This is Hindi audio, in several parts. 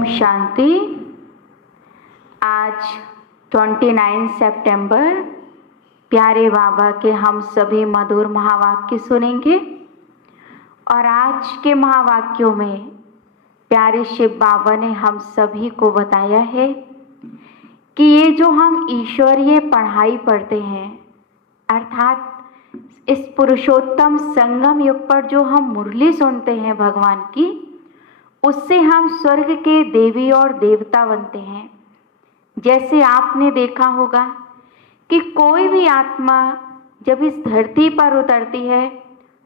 ओम शांति। आज 29 सितंबर प्यारे बाबा के हम सभी मधुर महावाक्य सुनेंगे। और आज के महावाक्यों में प्यारे शिव बाबा ने हम सभी को बताया है कि ये जो हम ईश्वरीय पढ़ाई पढ़ते हैं, अर्थात इस पुरुषोत्तम संगम युग पर जो हम मुरली सुनते हैं भगवान की, उससे हम स्वर्ग के देवी और देवता बनते हैं। जैसे आपने देखा होगा कि कोई भी आत्मा जब इस धरती पर उतरती है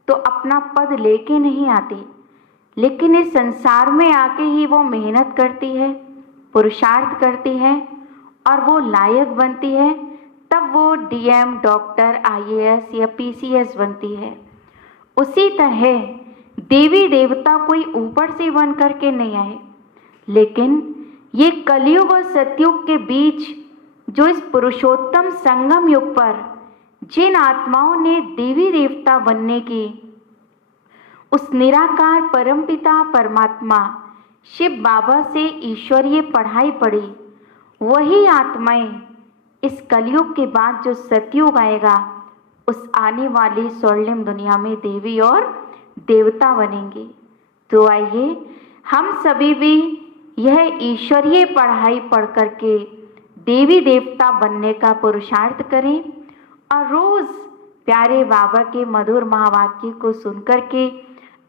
तो अपना पद लेके नहीं आती, लेकिन इस संसार में आके ही वो मेहनत करती है, पुरुषार्थ करती है और वो लायक बनती है, तब वो डीएम, डॉक्टर, आईएएस या पीसीएस बनती है। उसी तरह देवी देवता कोई ऊपर से बन करके नहीं आए, लेकिन ये कलयुग और सतयुग के बीच जो इस पुरुषोत्तम संगम युग पर जिन आत्माओं ने देवी देवता बनने की उस निराकार परमपिता परमात्मा शिव बाबा से ईश्वरीय पढ़ाई पढ़ी, वही आत्माएं इस कलयुग के बाद जो सतयुग आएगा उस आने वाली स्वर्णिम दुनिया में देवी और देवता बनेंगे। तो आइए हम सभी भी यह ईश्वरीय पढ़ाई पढ़ करके देवी देवता बनने का पुरुषार्थ करें और रोज प्यारे बाबा के मधुर महावाक्य को सुन करके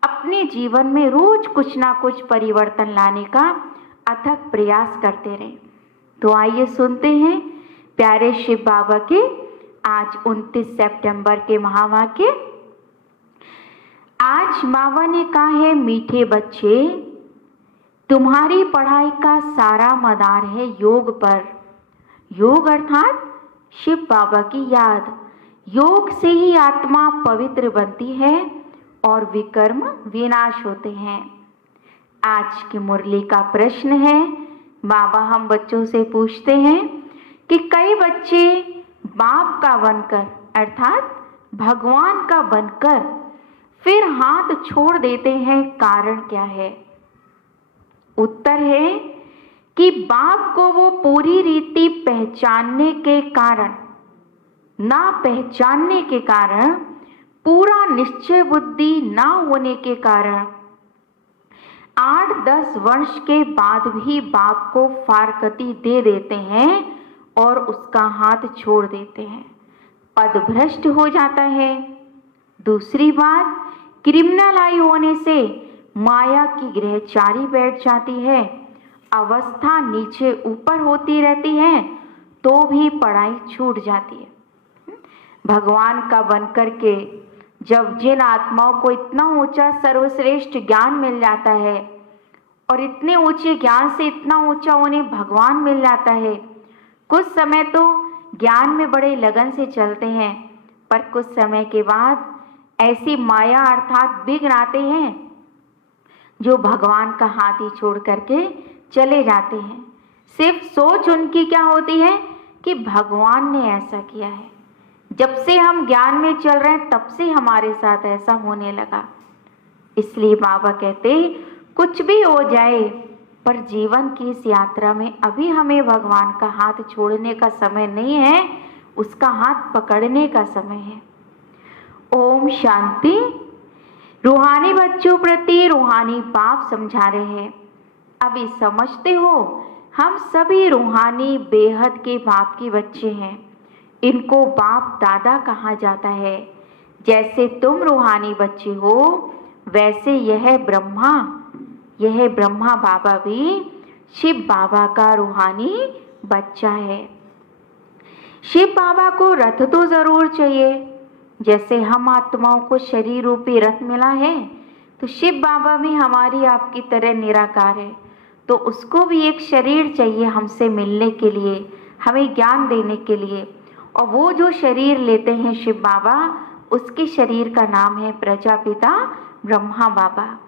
अपने जीवन में रोज कुछ ना कुछ परिवर्तन लाने का अथक प्रयास करते रहें। तो आइए सुनते हैं प्यारे शिव बाबा के आज 29 सितंबर के महावाक्य। आज बाबा ने कहा है, मीठे बच्चे, तुम्हारी पढ़ाई का सारा मदार है योग पर। योग अर्थात शिव बाबा की याद। योग से ही आत्मा पवित्र बनती है और विकर्म विनाश होते हैं। आज की मुरली का प्रश्न है, बाबा हम बच्चों से पूछते हैं कि कई बच्चे बाप का बनकर अर्थात भगवान का बनकर फिर हाथ छोड़ देते हैं, कारण क्या है? उत्तर है कि बाप को वो पूरी रीति पहचानने के कारण, ना पहचानने के कारण, पूरा निश्चय बुद्धि ना होने के कारण 8-10 वर्ष के बाद भी बाप को फारकती दे देते हैं और उसका हाथ छोड़ देते हैं, पद भ्रष्ट हो जाता है। दूसरी बात, क्रिमिनल आयु होने से माया की ग्रहचारी बैठ जाती है, अवस्था नीचे ऊपर होती रहती है तो भी पढ़ाई छूट जाती है। भगवान का बनकर के जब जिन आत्माओं को इतना ऊंचा सर्वश्रेष्ठ ज्ञान मिल जाता है और इतने ऊंचे ज्ञान से इतना ऊंचा उन्हें भगवान मिल जाता है, कुछ समय तो ज्ञान में बड़े लगन से चलते हैं, पर कुछ समय के बाद ऐसी माया अर्थात विघ्न आते हैं जो भगवान का हाथ ही छोड़ करके चले जाते हैं। सिर्फ सोच उनकी क्या होती है कि भगवान ने ऐसा किया है, जब से हम ज्ञान में चल रहे हैं तब से हमारे साथ ऐसा होने लगा। इसलिए बाबा कहते कुछ भी हो जाए, पर जीवन की इस यात्रा में अभी हमें भगवान का हाथ छोड़ने का समय नहीं है, उसका हाथ पकड़ने का समय है। ओम शांति। रूहानी बच्चों प्रति रूहानी बाप समझा रहे हैं। अभी समझते हो, हम सभी रूहानी बेहद के बाप के बच्चे हैं। इनको बाप दादा कहा जाता है। जैसे तुम रूहानी बच्चे हो, वैसे यह ब्रह्मा बाबा भी शिव बाबा का रूहानी बच्चा है। शिव बाबा को रथ तो जरूर चाहिए। जैसे हम आत्माओं को शरीर रूपी रथ मिला है, तो शिव बाबा भी हमारी आपकी तरह निराकार है, तो उसको भी एक शरीर चाहिए हमसे मिलने के लिए, हमें ज्ञान देने के लिए। और वो जो शरीर लेते हैं शिव बाबा, उसके शरीर का नाम है प्रजापिता ब्रह्मा बाबा।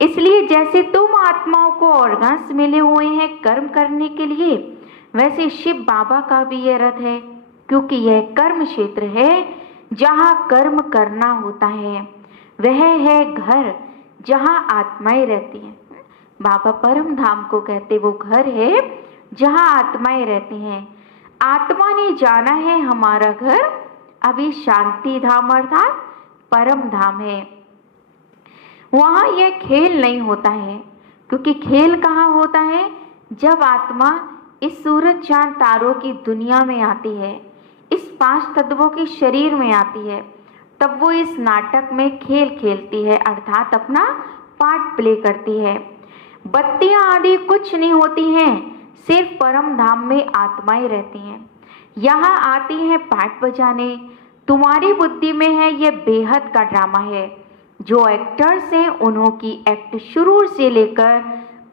इसलिए जैसे तुम आत्माओं को ऑर्गन्स मिले हुए हैं कर्म करने के लिए, वैसे शिव बाबा का भी यह रथ है, क्योंकि यह कर्म क्षेत्र है जहाँ कर्म करना होता है। वह है घर जहाँ आत्माएं रहती हैं। बाबा परम धाम को कहते वो घर है जहाँ आत्माएं रहती हैं। आत्मा ने जाना है हमारा घर अभी शांति धाम अर्थात परम धाम है। वहाँ यह खेल नहीं होता है, क्योंकि खेल कहाँ होता है? जब आत्मा इस सूरज चांद तारों की दुनिया में आती है, इस 5 तत्वों के शरीर में आती है, तब वो इस नाटक में खेल खेलती है अर्थात अपना पार्ट प्ले करती है। बत्तियां आदि कुछ नहीं होती हैं, सिर्फ परम धाम में आत्माएं रहती हैं। यहाँ आती हैं पार्ट बजाने। तुम्हारी बुद्धि में है ये बेहद का ड्रामा है। जो एक्टर्स हैं उन्हों की एक्ट शुरू से लेकर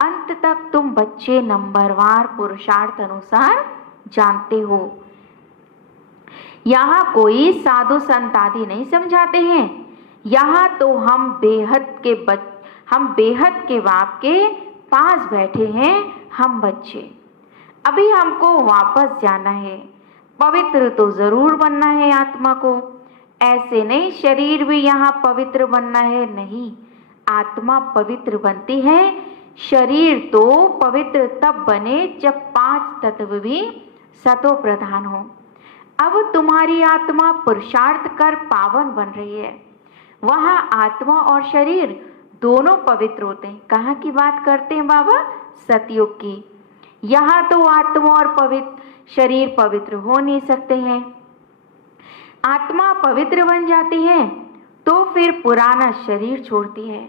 अंत तक तुम बच्चे नंबरवार पुरुषार्थ अनुसार जानते हो। यहाँ कोई साधु संत आदि नहीं समझाते हैं। यहाँ तो हम बेहद के बाप के पास बैठे हैं, हम बच्चे। अभी हमको वापस जाना है। पवित्र तो जरूर बनना है आत्मा को, ऐसे नहीं शरीर भी यहाँ पवित्र बनना है, नहीं। आत्मा पवित्र बनती है, शरीर तो पवित्र तब बने जब 5 तत्व भी सतो प्रधान हो। अब तुम्हारी आत्मा पुरुषार्थ कर पावन बन रही है। वहाँ आत्मा और शरीर दोनों पवित्र होते हैं। कहाँ की बात करते हैं बाबा? सतयुग की। यहाँ तो आत्मा और शरीर पवित्र हो नहीं सकते हैं। आत्मा पवित्र बन जाती है तो फिर पुराना शरीर छोड़ती है,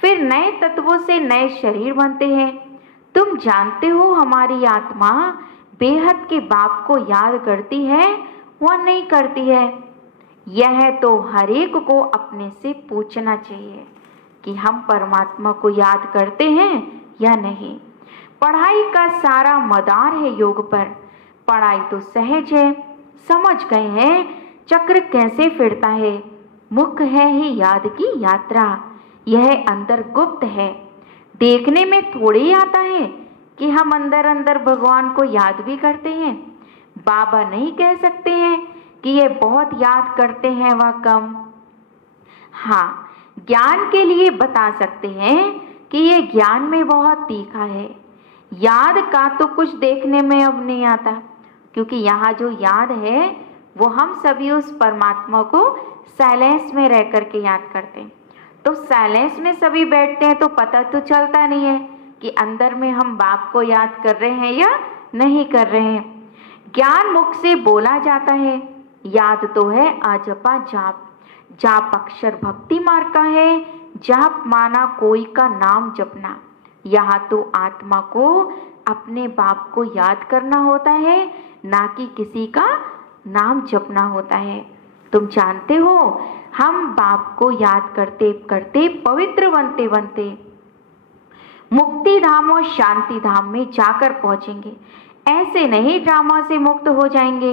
फिर नए तत्वों से नए शरीर बनते हैं। तुम जानते हो हमारी आत्मा बेहद के बाप को याद करती है व नहीं करती है। यह तो हर एक को अपने से पूछना चाहिए कि हम परमात्मा को याद करते हैं या नहीं। पढ़ाई का सारा मदार है योग पर। पढ़ाई तो सहज है, समझ गए हैं चक्र कैसे फिरता है। मुख्य है ही याद की यात्रा, यह अंदर गुप्त है। देखने में थोड़े ही आता है कि हम अंदर अंदर भगवान को याद भी करते हैं। बाबा नहीं कह सकते हैं कि ये बहुत याद करते हैं व कम। हाँ, ज्ञान के लिए बता सकते हैं कि ये ज्ञान में बहुत तीखा है। याद का तो कुछ देखने में अब नहीं आता, क्योंकि यहाँ जो याद है वो हम सभी उस परमात्मा को साइलेंस में रह करके याद करते हैं। तो साइलेंस में सभी बैठते हैं तो पता तो चलता नहीं है कि अंदर में हम बाप को याद कर रहे हैं या नहीं कर रहे हैं। ज्ञान मुख से बोला जाता है, याद तो है अजपा जाप। जाप अक्षर भक्ति मार्ग का है, जाप माना कोई का नाम जपना। यहाँ तो आत्मा को अपने बाप को याद करना होता है, ना कि किसी का नाम जपना होता है। तुम जानते हो हम बाप को याद करते करते पवित्र बनते बनते मुक्ति धाम और शांति धाम में जाकर पहुंचेंगे। ऐसे नहीं ड्रामा से मुक्त हो जाएंगे।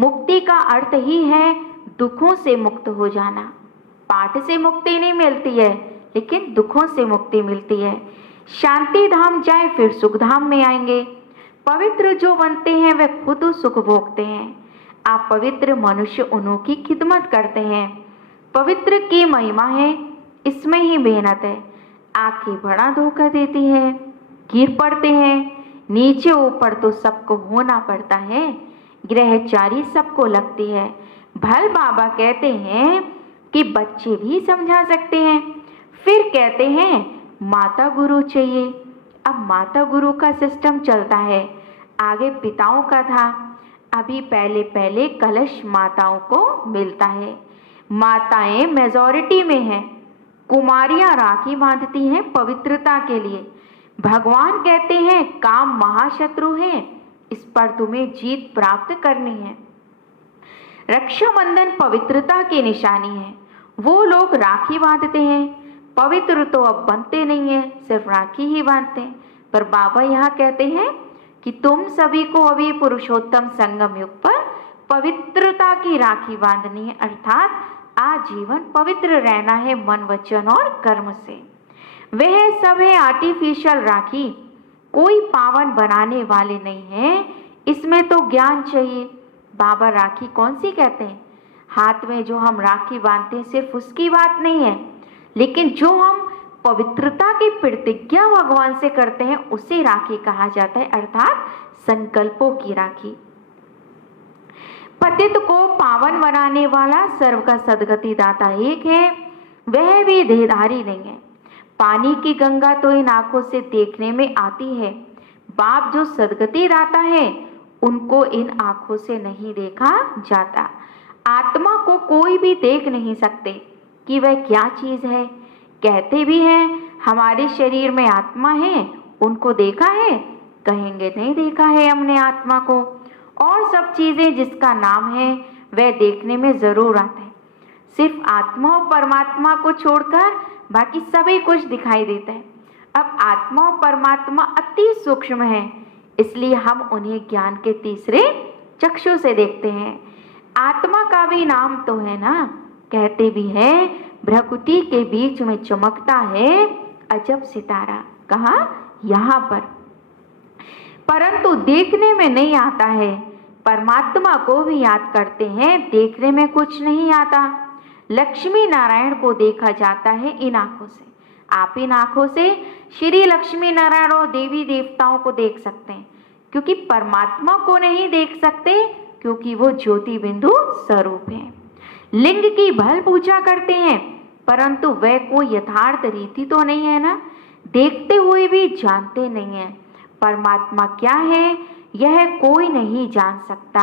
मुक्ति का अर्थ ही है दुखों से मुक्त हो जाना। पाठ से मुक्ति नहीं मिलती है, लेकिन दुखों से मुक्ति मिलती है। शांति धाम जाए फिर सुख धाम में आएंगे। पवित्र जो बनते हैं वे खुद सुख भोगते हैं। आप पवित्र मनुष्य उन्हों की खिदमत करते हैं। पवित्र की महिमा है, इसमें ही मेहनत है। आंखें बड़ा धोखा देती है, गिर पड़ते हैं। नीचे ऊपर तो सबको होना पड़ता है, ग्रहचारी सबको लगती है। भल बाबा कहते हैं कि बच्चे भी समझा सकते हैं। फिर कहते हैं माता गुरु चाहिए। अब माता गुरु का सिस्टम चलता है, आगे पिताओं का था। अभी पहले पहले कलश माताओं को मिलता है। माताएं मेजॉरिटी में हैं। कुमारियां राखी बांधती हैं पवित्रता के लिए। भगवान कहते हैं काम महाशत्रु है, इस पर तुम्हें जीत प्राप्त करनी है। रक्षाबंधन पवित्रता की निशानी है। वो लोग राखी बांधते हैं, पवित्र तो अब बनते नहीं है, सिर्फ राखी ही बांधते हैं। पर बाबा यहाँ कहते हैं कि तुम सभी को अभी पुरुषोत्तम संगम युग पर पवित्रता की राखी बांधनी है, अर्थात आजीवन पवित्र रहना है मन वचन और कर्म से। वह सब है आर्टिफिशियल राखी, कोई पावन बनाने वाले नहीं है। इसमें तो ज्ञान चाहिए। बाबा राखी कौन सी कहते हैं? हाथ में जो हम राखी बांधते हैं सिर्फ उसकी बात नहीं है, लेकिन जो हम पवित्रता की प्रतिज्ञा भगवान से करते हैं उसे राखी कहा जाता है, अर्थात संकल्पों की राखी। पतित को पावन बनाने वाला सर्व का सद्गति दाता एक है, वह भी देहधारी नहीं है। पानी की गंगा तो इन आंखों से देखने में आती है, बाप जो सद्गति दाता है उनको इन आंखों से नहीं देखा जाता। आत्मा को कोई भी देख नहीं सकते कि वह क्या चीज है। कहते भी हैं हमारे शरीर में आत्मा है, उनको देखा है? कहेंगे नहीं देखा है हमने आत्मा को। और सब चीजें जिसका नाम है वह देखने में जरूर आते हैं। सिर्फ आत्मा और परमात्मा को छोड़कर बाकी सभी कुछ दिखाई देता है। अब आत्मा और परमात्मा अति सूक्ष्म है, इसलिए हम उन्हें ज्ञान के तीसरे चक्षु से देखते हैं। आत्मा का भी नाम तो है ना, कहते भी हैं भ्रकुटी के बीच में चमकता है अजब सितारा। कहाँ? यहाँ पर। परंतु देखने में नहीं आता है। परमात्मा को भी याद करते हैं, देखने में कुछ नहीं आता। लक्ष्मी नारायण को देखा जाता है इन आंखों से। आप इन आंखों से श्री लक्ष्मी नारायण और देवी देवताओं को देख सकते हैं, क्योंकि परमात्मा को नहीं देख सकते, क्योंकि वो ज्योति बिंदु स्वरूप है। लिंग की भल पूजा करते हैं, परंतु वह कोई यथार्थ रीति तो नहीं है ना, देखते हुए भी जानते नहीं है। परमात्मा क्या है यह कोई नहीं जान सकता।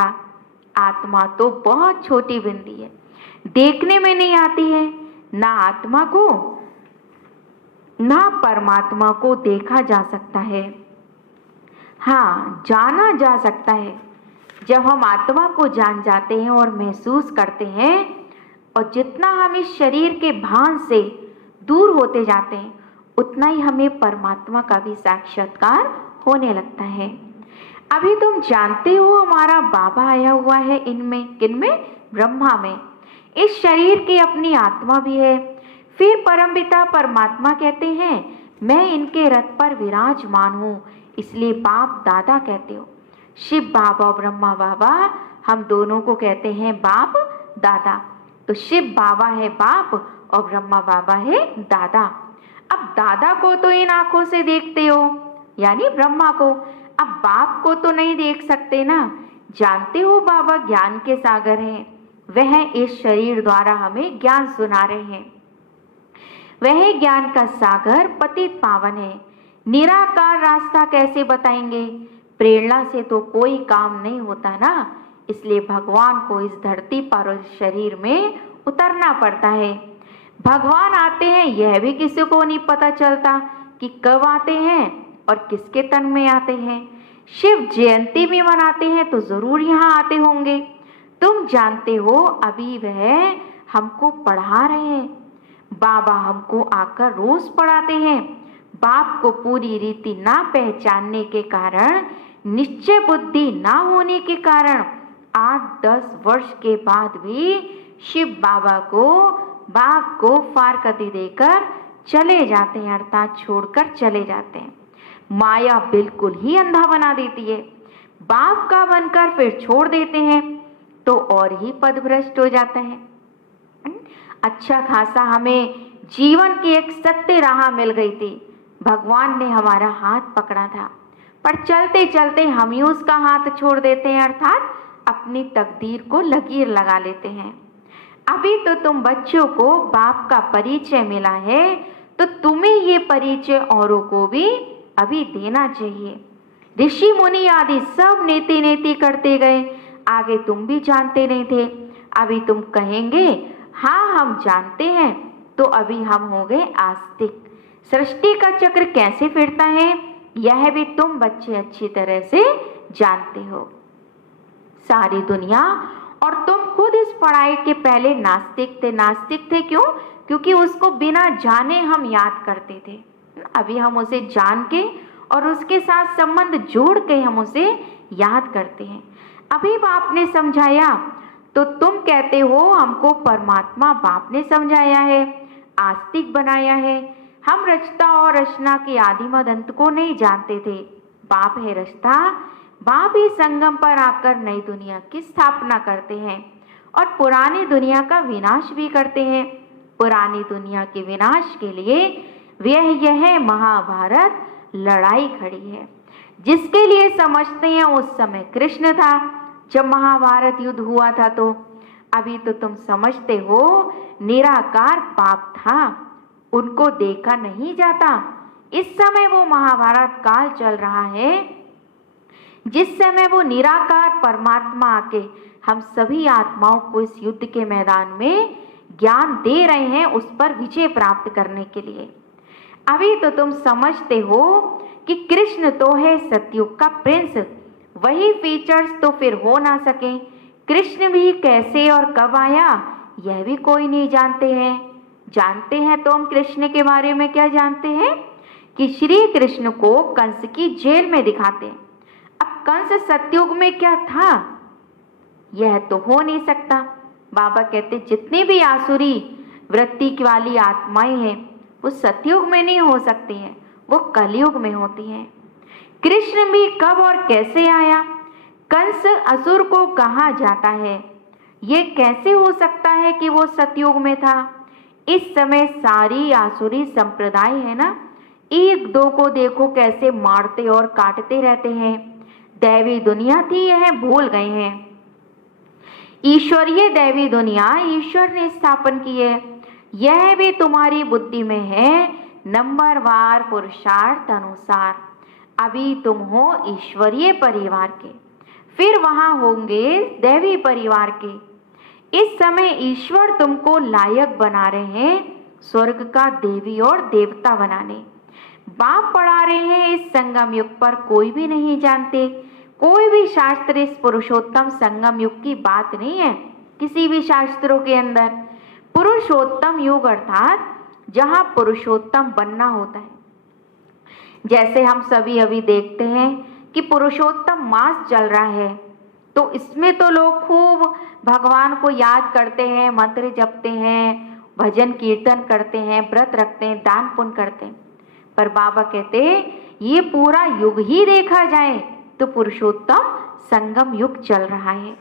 आत्मा तो बहुत छोटी बिंदी है, देखने में नहीं आती है। ना आत्मा को ना परमात्मा को देखा जा सकता है। हाँ, जाना जा सकता है। जब हम आत्मा को जान जाते हैं और महसूस करते हैं, और जितना हम इस शरीर के भान से दूर होते जाते हैं, उतना ही हमें परमात्मा का भी साक्षात्कार होने लगता है। अभी तुम जानते हो हमारा बाबा आया हुआ है इनमें, किनमें? ब्रह्मा में। इस शरीर की अपनी आत्मा भी है। फिर परमपिता परमात्मा कहते हैं मैं इनके रथ पर विराजमान हूँ, इसलिए बाप दादा कहते हो। शिव बाबा और ब्रह्मा बाबा हम दोनों को कहते हैं बाप दादा। तो शिव बाबा है बाप और ब्रह्मा बाबा है दादा। अब दादा को तो इन आंखों से देखते हो, यानी ब्रह्मा को। अब बाप को तो नहीं देख सकते ना। जानते हो बाबा ज्ञान के सागर हैं, वह इस शरीर द्वारा हमें ज्ञान सुना रहे हैं। वह ज्ञान का सागर पतित पावन है। निराकार रास्ता कैसे बताएंगे? प्रेरणा से तो कोई काम नहीं होता ना, इसलिए भगवान को इस धरती पर और शरीर में उतरना पड़ता है। भगवान आते हैं यह भी किसी को नहीं पता चलता कि कब आते हैं और किसके तन में आते हैं। शिव जयंती भी मनाते हैं तो जरूर यहाँ आते होंगे। तुम जानते हो अभी वह हमको पढ़ा रहे हैं। बाबा हमको आकर रोज पढ़ाते हैं। बाप को पूरी रीति ना पहचानने के कारण, निश्चय बुद्धि ना होने के कारण 8-10 वर्ष के बाद भी शिव बाबा को बाप को फारकती देकर चले जाते हैं, अर्थात छोड़कर चले जाते हैं। माया बिल्कुल ही अंधा बना देती है। बाप का बनकर फिर छोड़ देते हैं तो और ही पदभ्रष्ट हो जाता है। अच्छा खासा हमें जीवन की एक सत्य राह मिल गई थी। भगवान ने हमारा हाथ पकड़ा था, पर चलते चलते हम ही उसका हाथ छोड़ देते हैं, अर्थात अपनी तकदीर को लकीर लगा लेते हैं। अभी तो तुम बच्चों को बाप का परिचय मिला है, तो तुम्हें ये परिचय औरों को भी अभी देना चाहिए। ऋषि मुनि आदि सब नीति नीति करते गए, आगे तुम भी जानते नहीं थे। अभी तुम कहेंगे हाँ हम जानते हैं, तो अभी हम हो गए आस्तिक। सृष्टि का चक्र कैसे फिरता है यह भी तुम बच्चे अच्छी तरह से जानते हो। सारी दुनिया और तुम खुद इस पढ़ाई के पहले नास्तिक थे। नास्तिक थे क्यों? क्योंकि उसको बिना जाने हम याद करते थे। अभी हम उसे जान के और उसके साथ संबंध जोड़ के हम उसे याद करते हैं। अभी बाप ने समझाया तो तुम कहते हो हमको परमात्मा बाप ने समझाया है, आस्तिक बनाया है। हम रचता और रचना के आदिमद अंत को नहीं जानते थे। बाप है रचता, बाप ही संगम पर आकर नई दुनिया की स्थापना करते हैं और पुरानी दुनिया का विनाश भी करते हैं। पुरानी दुनिया के विनाश के लिए वह यह महाभारत लड़ाई खड़ी है, जिसके लिए समझते हैं उस समय कृष्ण था जब महाभारत युद्ध हुआ था। तो अभी तो तुम समझते हो निराकार बाप था, उनको देखा नहीं जाता। इस समय वो महाभारत काल चल रहा है, जिस समय वो निराकार परमात्मा आके हम सभी आत्माओं को इस युद्ध के मैदान में ज्ञान दे रहे हैं, उस पर विजय प्राप्त करने के लिए। अभी तो तुम समझते हो कि कृष्ण तो है सतयुग का प्रिंस, वही फीचर्स तो फिर हो ना सके। कृष्ण भी कैसे और कब आया यह भी कोई नहीं जानते हैं। जानते हैं तो हम कृष्ण के बारे में क्या जानते हैं कि श्री कृष्ण को कंस की जेल में दिखाते हैं। अब कंस सतयुग में क्या था, यह तो हो नहीं सकता। बाबा कहते जितनी भी आसुरी वृत्ति वाली आत्माएं हैं वो सतयुग में नहीं हो सकती हैं, वो कलयुग में होती हैं। कृष्ण भी कब और कैसे आया, कंस असुर को कहा जाता है, ये कैसे हो सकता है कि वो सतयुग में था। इस समय सारी आसुरी संप्रदाय है ना, एक दो को देखो कैसे मारते और काटते रहते हैं। दैवी दुनिया थी यह भूल गए हैं। ईश्वरीय दैवी दुनिया ईश्वर ने स्थापन की है, यह भी तुम्हारी बुद्धि में है नंबरवार पुरुषार्थ अनुसार। अभी तुम हो ईश्वरीय परिवार के, फिर वहां होंगे दैवी परिवार के। इस समय ईश्वर तुमको लायक बना रहे हैं स्वर्ग का देवी और देवता बनाने। बाप पढ़ा रहे हैं इस संगम युग पर कोई भी नहीं जानते, कोई भी शास्त्र इस पुरुषोत्तम संगम युग की बात नहीं है। किसी भी शास्त्रों के अंदर पुरुषोत्तम युग अर्थात जहां पुरुषोत्तम बनना होता है। जैसे हम सभी अभी देखते हैं कि पुरुषोत्तम मास चल रहा है, तो इसमें तो लोग खूब भगवान को याद करते हैं, मंत्र जपते हैं, भजन कीर्तन करते हैं, व्रत रखते हैं, दान पुण्य करते हैं। पर बाबा कहते ये पूरा युग ही देखा जाए तो पुरुषोत्तम संगम युग चल रहा है।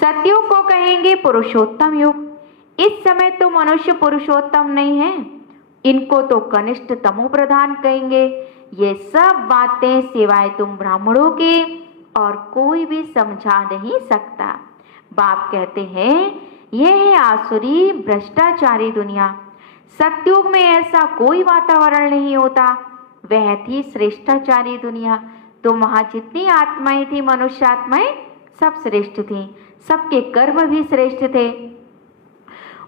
सतयुग को कहेंगे पुरुषोत्तम युग। इस समय तो मनुष्य पुरुषोत्तम नहीं है, इनको तो कनिष्ठ तमो प्रधान कहेंगे। ये सब बातें सिवाय तुम ब्राह्मणों के और कोई भी समझा नहीं सकता। बाप कहते हैं यह है आसुरी भ्रष्टाचारी दुनिया। सतयुग में ऐसा कोई वातावरण नहीं होता, वह थी श्रेष्ठाचारी दुनिया। तो वहां जितनी आत्माएं थी, मनुष्य आत्माएं सब श्रेष्ठ थी, सबके कर्म भी श्रेष्ठ थे,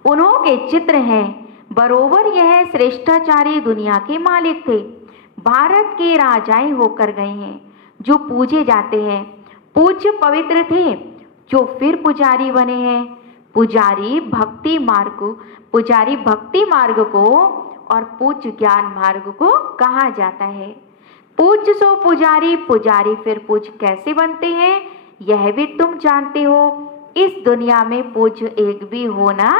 उन्होंने चित्र हैं। बरोबर यह श्रेष्ठाचारी दुनिया के मालिक थे, भारत के राजाएं होकर गए हैं जो पूजे जाते हैं। पूज्य पवित्र थे जो फिर पुजारी बने हैं। पुजारी भक्ति मार्ग को और पूज्य ज्ञान मार्ग को कहा जाता है। पूज्य सो पुजारी, पुजारी फिर पूज्य कैसे बनते हैं यह भी तुम जानते हो। इस दुनिया में पूज्य एक भी हो ना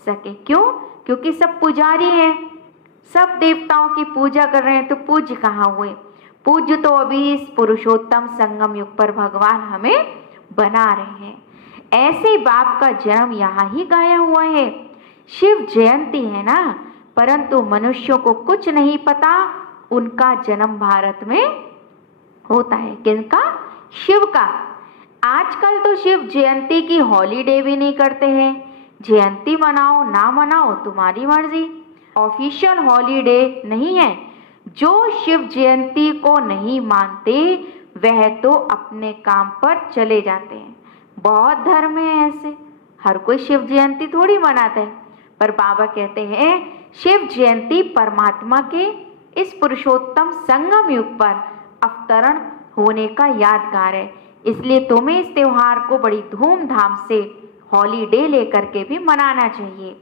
सके। क्यों? क्योंकि सब पुजारी हैं, सब देवताओं की पूजा कर रहे हैं, तो पूज्य कहाँ हुए? पूज्य तो अभी इस पुरुषोत्तम संगम युग पर भगवान हमें बना रहे हैं। ऐसे बाप का जन्म यहाँ ही गाया हुआ है। शिव जयंती है ना, परंतु मनुष्यों को कुछ नहीं पता उनका जन्म भारत में होता है। किनका? शिव का। आजकल तो शिव जयंती की हॉलीडे भी नहीं करते हैं। जयंती मनाओ ना मनाओ तुम्हारी मर्जी, ऑफिशियल हॉलीडे नहीं है। जो शिव जयंती को नहीं मानते वह तो अपने काम पर चले जाते हैं। बहुत धर्म है ऐसे, हर कोई शिव जयंती थोड़ी मनाता है। पर बाबा कहते हैं शिव जयंती परमात्मा के इस पुरुषोत्तम संगम युग पर अवतरण होने का यादगार है, इसलिए तुम्हें इस त्योहार को बड़ी धूमधाम से हॉलीडे लेकर के भी मनाना चाहिए।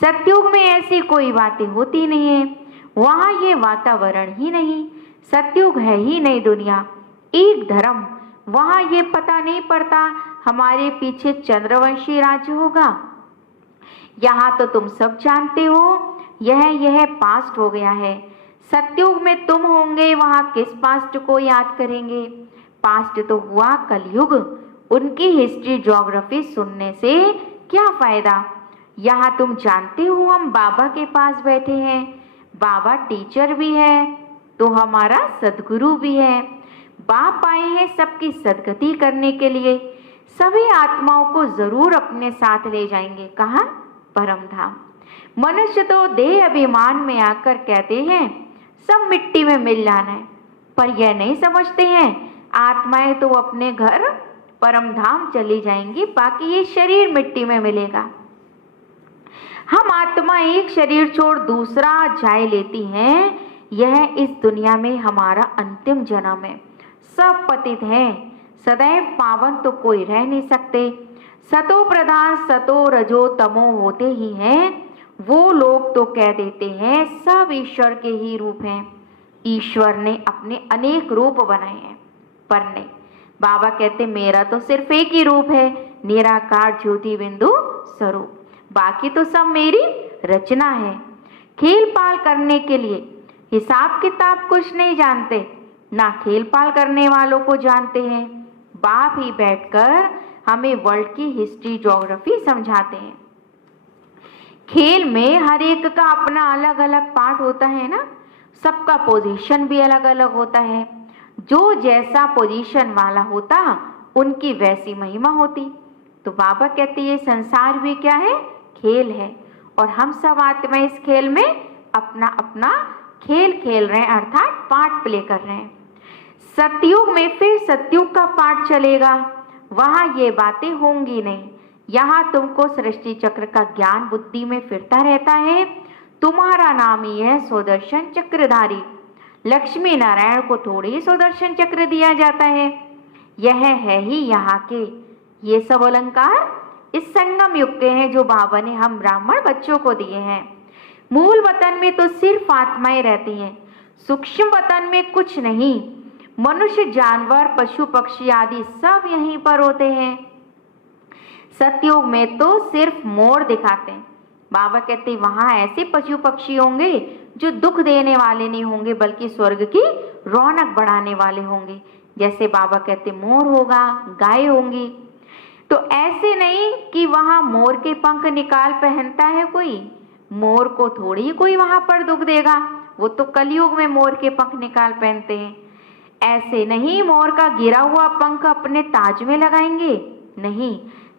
सतयुग में ऐसी कोई बातें होती नहीं है, वहाँ ये वातावरण ही नहीं। सतयुग है ही नहीं दुनिया, एक धर्म। वहाँ ये पता नहीं पड़ता हमारे पीछे चंद्रवंशी राज्य होगा। यहाँ तो तुम सब जानते हो यह पास्ट हो गया है। सतयुग में तुम होंगे, वहाँ किस पास्ट को याद करेंगे? पास्ट तो हुआ कलयुग, उनकी हिस्ट्री ज्योग्राफी सुनने से क्या फायदा? यहाँ तुम जानते हो हम बाबा के पास बैठे हैं, बाबा टीचर भी है तो हमारा सदगुरु भी है। बाप आए हैं सबकी सदगति करने के लिए, सभी आत्माओं को जरूर अपने साथ ले जाएंगे। कहाँ? परम धाम। मनुष्य तो देह अभिमान में आकर कहते हैं सब मिट्टी में मिल जाना है, पर यह नहीं समझते हैं आत्माएं तो अपने घर परम धाम चली जाएंगी, बाकी ये शरीर मिट्टी में मिलेगा। हम आत्मा एक शरीर छोड़ दूसरा जाए लेती हैं, यह इस दुनिया में हमारा अंतिम जन्म है। सब पतित हैं, सदैव पावन तो कोई रह नहीं सकते। सतो प्रधान सतो रजो तमो होते ही हैं, वो लोग तो कह देते हैं सब ईश्वर के ही रूप हैं। ईश्वर ने अपने अनेक रूप बनाए हैं, पर नहीं, बाबा कहते मेरा तो सिर्फ एक ही रूप है, निराकार ज्योति बिंदु स्वरूप, बाकी तो सब मेरी रचना है। खेल पाल करने के लिए हिसाब किताब कुछ नहीं जानते, ना खेल पाल करने वालों को जानते हैं। बाप ही बैठकर हमें वर्ल्ड की हिस्ट्री ज्योग्राफी समझाते हैं। खेल में हर एक का अपना अलग अलग पार्ट होता है ना, सबका पोजीशन भी अलग अलग होता है। जो जैसा पोजीशन वाला होता उनकी वैसी महिमा होती। तो बाबा कहते ये संसार भी क्या है? खेल है, और हम सब आत्मा इस खेल में अपना अपना खेल खेल रहे हैं, अर्थात पार्ट प्ले कर रहे हैं। सतयुग में फिर सतयुग का पार्ट चलेगा, वहां ये बातें होंगी नहीं। यहाँ तुमको सृष्टि चक्र का ज्ञान बुद्धि में फिरता रहता है। तुम्हारा नाम ही है सुदर्शन चक्रधारी। लक्ष्मी नारायण को थोड़ी सुदर्शन चक्र दिया जाता है, यह है ही यहाँ के। ये सब अलंकार इस संगम युग के हैं जो बाबा ने हम ब्राह्मण बच्चों को दिए हैं। मूल वतन में तो सिर्फ आत्माएं रहती हैं, सूक्ष्म वतन में कुछ नहीं। मनुष्य जानवर पशु पक्षी आदि सब यहीं पर होते हैं। सतयुग में तो सिर्फ मोर दिखाते हैं। बाबा कहते वहां ऐसे पशु पक्षी होंगे जो दुख देने वाले नहीं होंगे, बल्कि स्वर्ग की रौनक बढ़ाने वाले होंगे। जैसे बाबा कहते मोर होगा, गाय होंगी। तो ऐसे नहीं कि वहां मोर के पंख निकाल पहनता है कोई, मोर को थोड़ी कोई वहां पर दुख देगा, वो तो कलयुग में मोर के पंख निकाल पहनते हैं। ऐसे नहीं मोर का गिरा हुआ पंख अपने ताज में लगाएंगे, नहीं,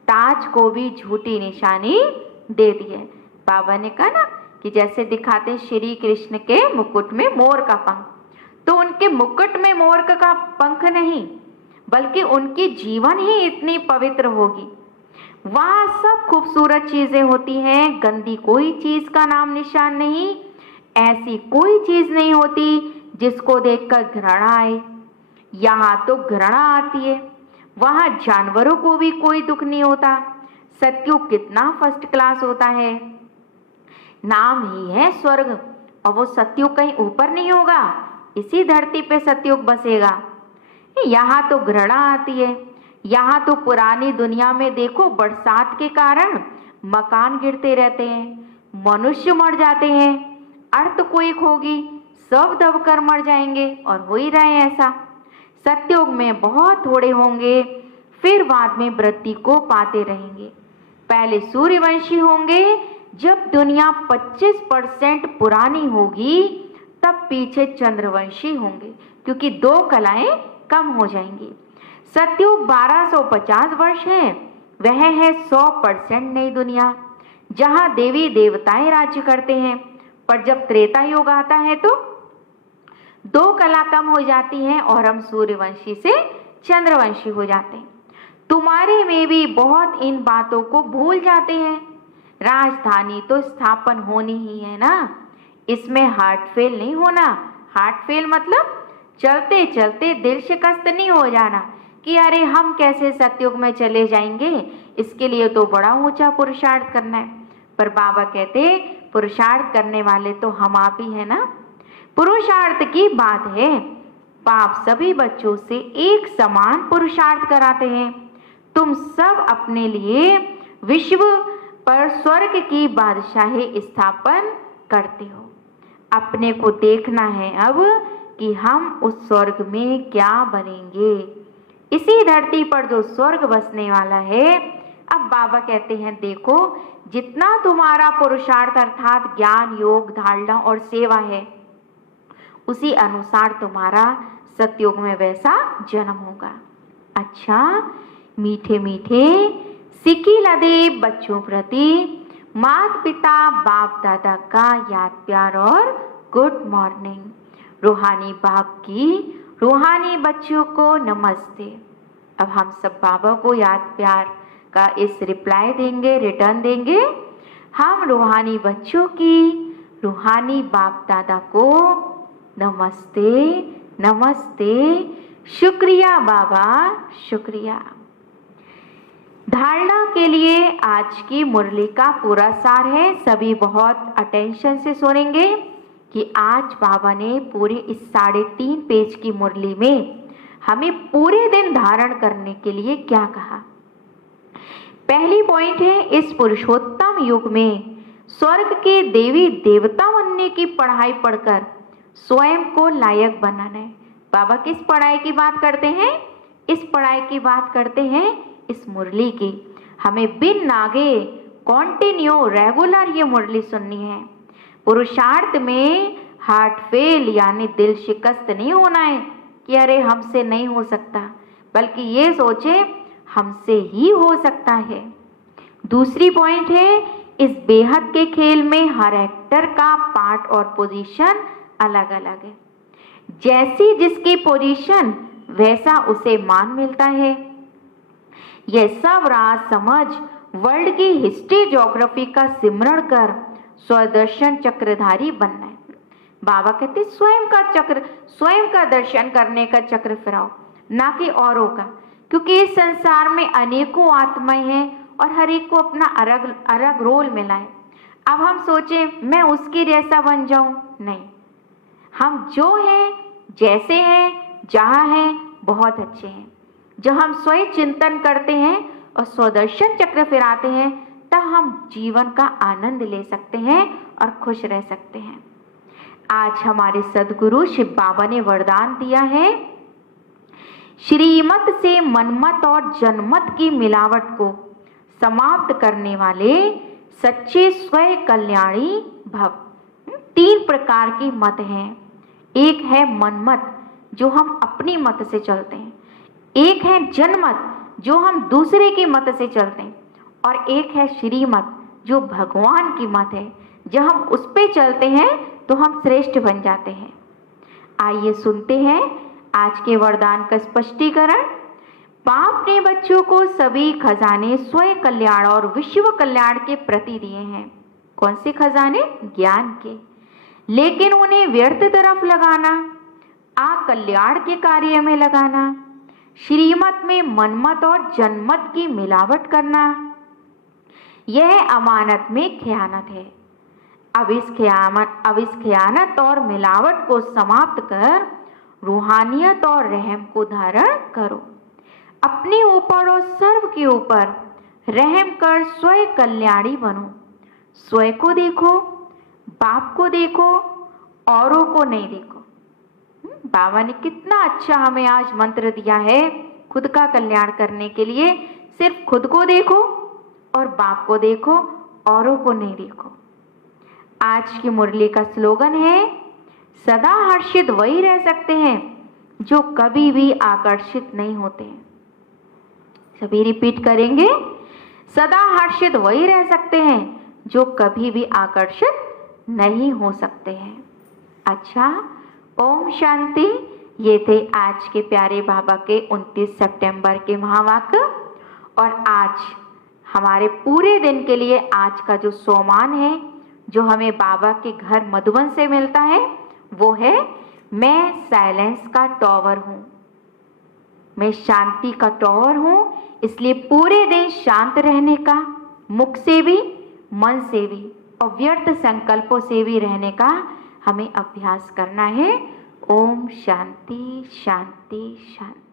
ताज को भी झूठी निशानी दे दी है। बाबा ने कहा ना कि जैसे दिखाते श्री कृष्ण के मुकुट में मोर का पंख, तो उनके मुकुट में मोर का पंख नहीं, बल्कि उनकी जीवन ही इतनी पवित्र होगी। वहां सब खूबसूरत चीजें होती हैं, गंदी कोई चीज का नाम निशान नहीं। ऐसी कोई चीज नहीं होती जिसको देखकर घृणा आए। यहाँ तो घृणा आती है, वहां जानवरों को भी कोई दुख नहीं होता। सतयुग कितना फर्स्ट क्लास होता है, नाम ही है स्वर्ग, और वो सतयुग कहीं ऊपर नहीं होगा, इसी धरती पे सतयुग बसेगा। यहाँ तो घृणा आती है। यहाँ तो पुरानी दुनिया में देखो बरसात के कारण मकान गिरते रहते हैं, मनुष्य मर जाते हैं, अर्थक्वेक होगी, सब दबकर मर जाएंगे, और हो ही रहे ऐसा। सतयुग में बहुत थोड़े होंगे, फिर बाद में वृद्धि को पाते रहेंगे। पहले सूर्यवंशी होंगे, जब दुनिया 25% पुरानी होगी तब पीछे चंद्रवंशी होंगे, क्योंकि दो कलाएं कम हो जाएंगी। सतयुग 1250 वर्ष है, वह है 100% नई दुनिया, जहां देवी देवताएं राज्य करते हैं। पर जब त्रेता युग आता है तो दो कला कम हो जाती हैं और हम सूर्यवंशी से चंद्रवंशी हो जाते हैं। तुम्हारे में भी बहुत इन बातों को भूल जाते हैं। राजधानी तो स्थापन होनी ही है ना, इसमें हार्ट फेल नहीं होना। हार्ट फेल मतलब चलते चलते दिल शिकस्त नहीं हो जाना कि अरे हम कैसे सतयुग में चले जाएंगे, इसके लिए तो बड़ा ऊंचा पुरुषार्थ करना है। पर बाबा कहते पुरुषार्थ करने वाले तो हम आप ही है ना। पुरुषार्थ की बात है, बाप सभी बच्चों से एक समान पुरुषार्थ कराते हैं। तुम सब अपने लिए विश्व पर स्वर्ग की बादशाही स्थापन करते हो। अपने को देखना है अब कि हम उस स्वर्ग में क्या बनेंगे। इसी धरती पर जो स्वर्ग बसने वाला है, अब बाबा कहते हैं, देखो जितना तुम्हारा पुरुषार्थ अर्थात ज्ञान, योग, धारणा और सेवा है, उसी अनुसार तुम्हारा सतयुग में वैसा जन्म होगा। अच्छा, मीठे मीठे सिकी लदे बच्चों प्रति माता पिता बाप दादा का याद प्यार और गुड मॉर्निंग। रूहानी बाप की रूहानी बच्चों को नमस्ते। अब हम सब बाबा को याद प्यार का इस रिप्लाई देंगे, रिटर्न देंगे। हम रूहानी बच्चों की रूहानी बाप दादा को नमस्ते नमस्ते, शुक्रिया बाबा, शुक्रिया। धारणा के लिए आज की मुरली का पूरा सार है। सभी बहुत अटेंशन से सुनेंगे कि आज बाबा ने पूरे इस 3.5 पेज की मुरली में हमें पूरे दिन धारण करने के लिए क्या कहा। पहली पॉइंट है, इस पुरुषोत्तम युग में स्वर्ग के देवी देवता बनने की पढ़ाई पढ़कर स्वयं को लायक बनाना है। बाबा किस पढ़ाई की बात करते हैं? इस पढ़ाई की बात करते हैं, इस मुरली की। हमें बिन नागे कॉन्टिन्यू रेगुलर ये मुरली सुननी है। पुरुषार्थ में हार्ट फेल यानी दिल शिकस्त नहीं होना है कि अरे हमसे नहीं हो सकता, बल्कि ये सोचे हमसे ही हो सकता है। दूसरी पॉइंट है, इस बेहद के खेल में हर एक्टर का पार्ट और पोजीशन अलग अलग है। जैसी जिसकी पोजीशन वैसा उसे मान मिलता है। यह सब राज समझ वर्ल्ड की हिस्ट्री ज्योग्राफी का सिमरण कर स्वदर्शन चक्रधारी बनना है। बाबा कहते स्वयं का दर्शन करने का चक्र फिराओ, ना कि औरों का, क्योंकि इस संसार में अनेकों आत्माएं हैं और हर एक को अपना अलग रोल मिला है। अब हम सोचें मैं उसकी जैसा बन जाऊं, नहीं। हम जो हैं, जैसे हैं, जहाँ हैं, बहुत अच्छे हैं। जब हम स्वयं चिंतन करते हैं और स्वदर्शन चक्र फिराते हैं, तब हम जीवन का आनंद ले सकते हैं और खुश रह सकते हैं। आज हमारे सदगुरु शिव बाबा ने वरदान दिया है, श्रीमत से मनमत और जनमत की मिलावट को समाप्त करने वाले सच्चे स्वयं कल्याणी भव। 3 प्रकार की मत हैं। एक है मनमत, जो हम अपनी मत से चलते हैं। एक है जनमत, जो हम दूसरे की मत से चलते हैं। और एक है श्रीमत, जो भगवान की मत है। जब हम उस पे चलते हैं तो हम श्रेष्ठ बन जाते हैं। आइए सुनते हैं आज के वरदान का स्पष्टीकरण। बाप ने बच्चों को सभी खजाने स्वयं कल्याण और विश्व कल्याण के प्रति दिए हैं। कौन से खजाने? ज्ञान के। लेकिन उन्हें व्यर्थ तरफ लगाना, कल्याण के कार्य में लगाना, श्रीमत में मनमत और जनमत की मिलावट करना, यह अमानत में खयानत है। अब इस खयानत और मिलावट को समाप्त कर रूहानियत और रहम को धारण करो। अपने ऊपर और सर्व के ऊपर रहम कर स्वयं कल्याणी बनो। स्वयं को देखो, बाप को देखो, औरों को नहीं देखो। बाबा ने कितना अच्छा हमें आज मंत्र दिया है खुद का कल्याण करने के लिए। सिर्फ खुद को देखो और बाप को देखो, औरों को नहीं देखो। आज की मुरली का स्लोगन है, सदा हर्षित वही रह सकते हैं जो कभी भी आकर्षित नहीं होते हैं। सभी रिपीट करेंगे, सदा हर्षित वही रह सकते हैं जो कभी भी आकर्षित नहीं हो सकते हैं। अच्छा, ओम शांति। ये थे आज के प्यारे बाबा के 29 सितंबर के महावाक्य। और आज हमारे पूरे दिन के लिए आज का जो सोमान है, जो हमें बाबा के घर मधुबन से मिलता है, वो है, मैं साइलेंस का टॉवर हूँ, मैं शांति का टॉवर हूँ। इसलिए पूरे दिन शांत रहने का, मुख से भी, मन से भी और व्यर्थ संकल्पों से भी रहने का हमें अभ्यास करना है। ओम शांति शांति शांति।